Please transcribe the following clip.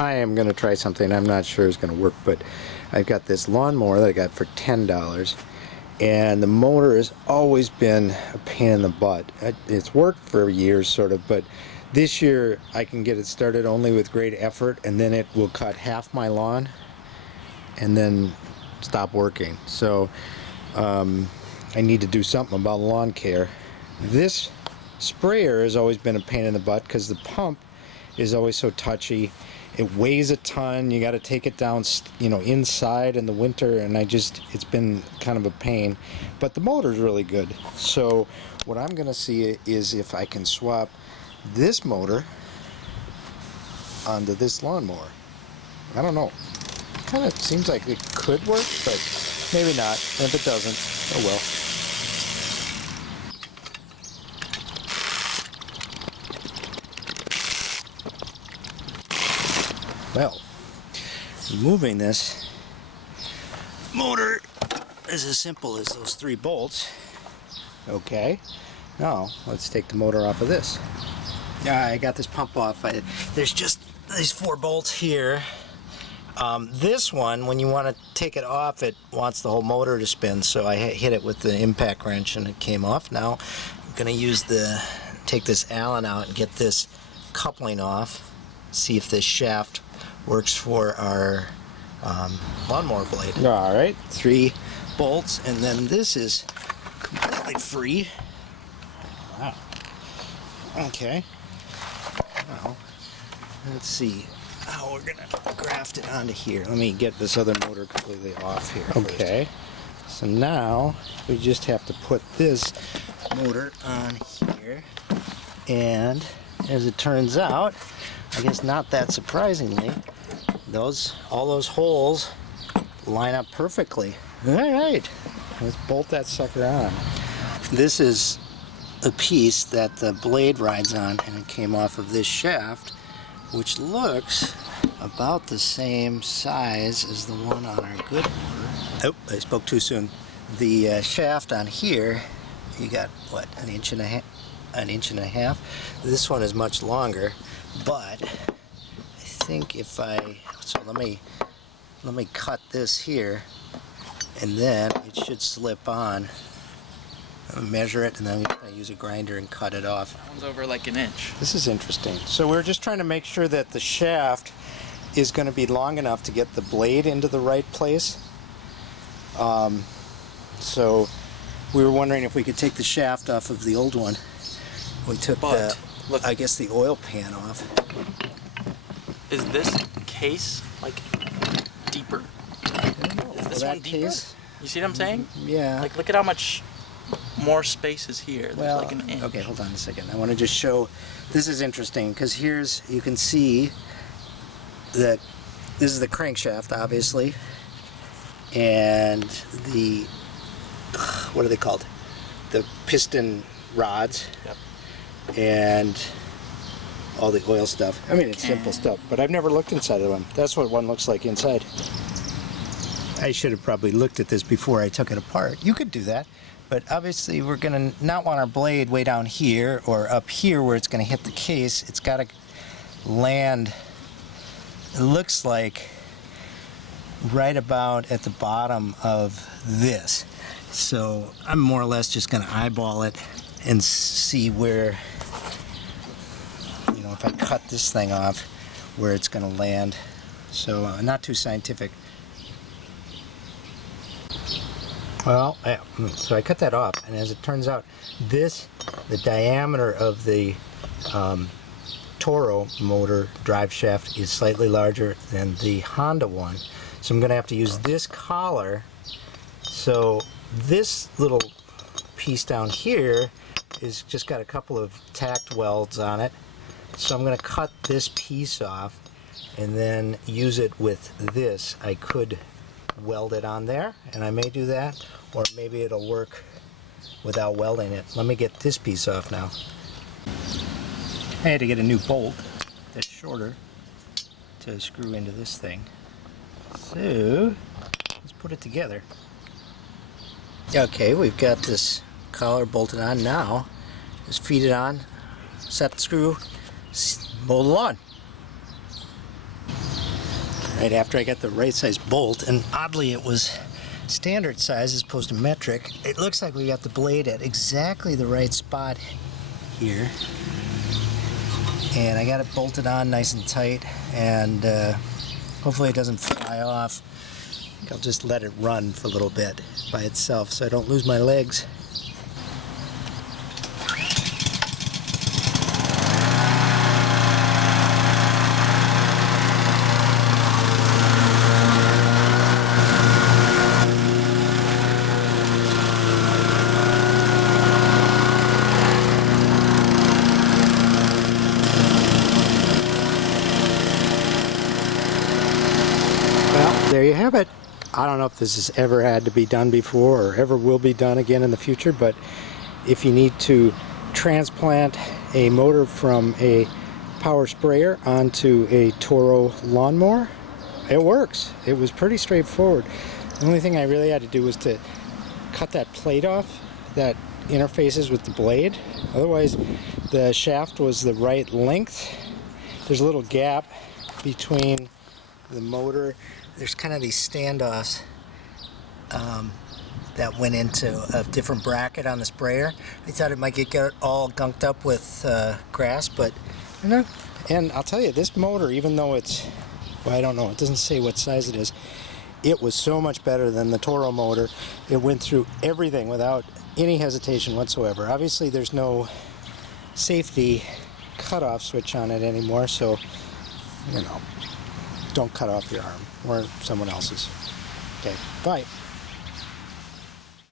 I am going to try something I'm not sure is going to work, but I've got this lawnmower that I got for $10, and the motor has always been a pain in the butt. It's worked for years sort of, but this year I can get it started only with great effort, and then it will cut half my lawn and then stop working. So I need to do something about lawn care. This sprayer has always been a pain in the butt because the pump is always so touchy. It weighs a ton. You got to take it down, inside in the winter, and it's been kind of a pain. But the motor's really good. So what I'm going to see is if I can swap this motor onto this lawnmower. I don't know. Kind of seems like it could work, but maybe not. And if it doesn't, oh well. Well, removing this motor is as simple as those 3 bolts. Okay, now let's take the motor off of this. I got this pump off. There's just these 4 bolts here. This one, when you want to take it off, it wants the whole motor to spin, so I hit it with the impact wrench and it came off. Now I'm going to take this Allen out and get this coupling off, see if this shaft works for our lawnmower blade. All right, 3 bolts, and then this is completely free. Wow. Okay. Now, let's see how we're gonna graft it onto here. Let me get this other motor completely off here. Okay. So now we just have to put this motor on here, and as it turns out, I guess not that surprisingly, all those holes line up perfectly. All right, let's bolt that sucker on. This is a piece that the blade rides on, and it came off of this shaft, which looks about the same size as the one on our good motor. Oh, I spoke too soon. The shaft on here, you got what, an inch and a half. This one is much longer, but I think so let me cut this here, and then it should slip on. I'll measure it, and then I use a grinder and cut it off. That one's over like an inch. This is interesting. So we're just trying to make sure that the shaft is going to be long enough to get the blade into the right place. So we were wondering if we could take the shaft off of the old one. We took I guess the oil pan off. Is this case like deeper? Is this one deeper? Case? You see what I'm saying? Yeah. Like, look at how much more space is here. There's like an inch. Okay, hold on a second. I want to just show. This is interesting because you can see that this is the crankshaft, obviously, and the what are they called? The piston rods. Yep. And all the oil stuff. I mean, it's simple stuff, but I've never looked inside of one. That's what one looks like inside. I should have probably looked at this before I took it apart. You could do that, but obviously we're going to not want our blade way down here or up here where it's going to hit the case. It's got to land, it looks like, right about at the bottom of this. So I'm more or less just going to eyeball it and see where, if I cut this thing off, where it's going to land. So not too scientific. Well, so I cut that off, and as it turns out, the diameter of the Toro motor drive shaft is slightly larger than the Honda one. So I'm going to have to use this collar. So this little piece down here is just got a couple of tacked welds on it. So I'm going to cut this piece off and then use it with this. I could weld it on there, and I may do that, or maybe it'll work without welding it. Let me get this piece off now. I had to get a new bolt that's shorter to screw into this thing. So let's put it together. Okay, we've got this collar bolted on now. Just feed it on, set the screw, mow the lawn. right after I got the right size bolt, and oddly it was standard size as opposed to metric. It looks like we got the blade at exactly the right spot here, and I got it bolted on nice and tight, and hopefully it doesn't fly off. I'll just let it run for a little bit by itself so I don't lose my legs. Well, there you have it. I don't know if this has ever had to be done before or ever will be done again in the future, but if you need to transplant a motor from a power sprayer onto a Toro lawnmower, it works. It was pretty straightforward. The only thing I really had to do was to cut that plate off that interfaces with the blade. Otherwise, the shaft was the right length. There's a little gap between the motor. There's kind of these standoffs that went into a different bracket on the sprayer. I thought it might get all gunked up with grass, but no. And I'll tell you, this motor, even though it's, well, I don't know, it doesn't say what size it is, it was so much better than the Toro motor. It went through everything without any hesitation whatsoever. Obviously, there's no safety cutoff switch on it anymore, so, you know, don't cut off your arm or someone else's. Okay, bye.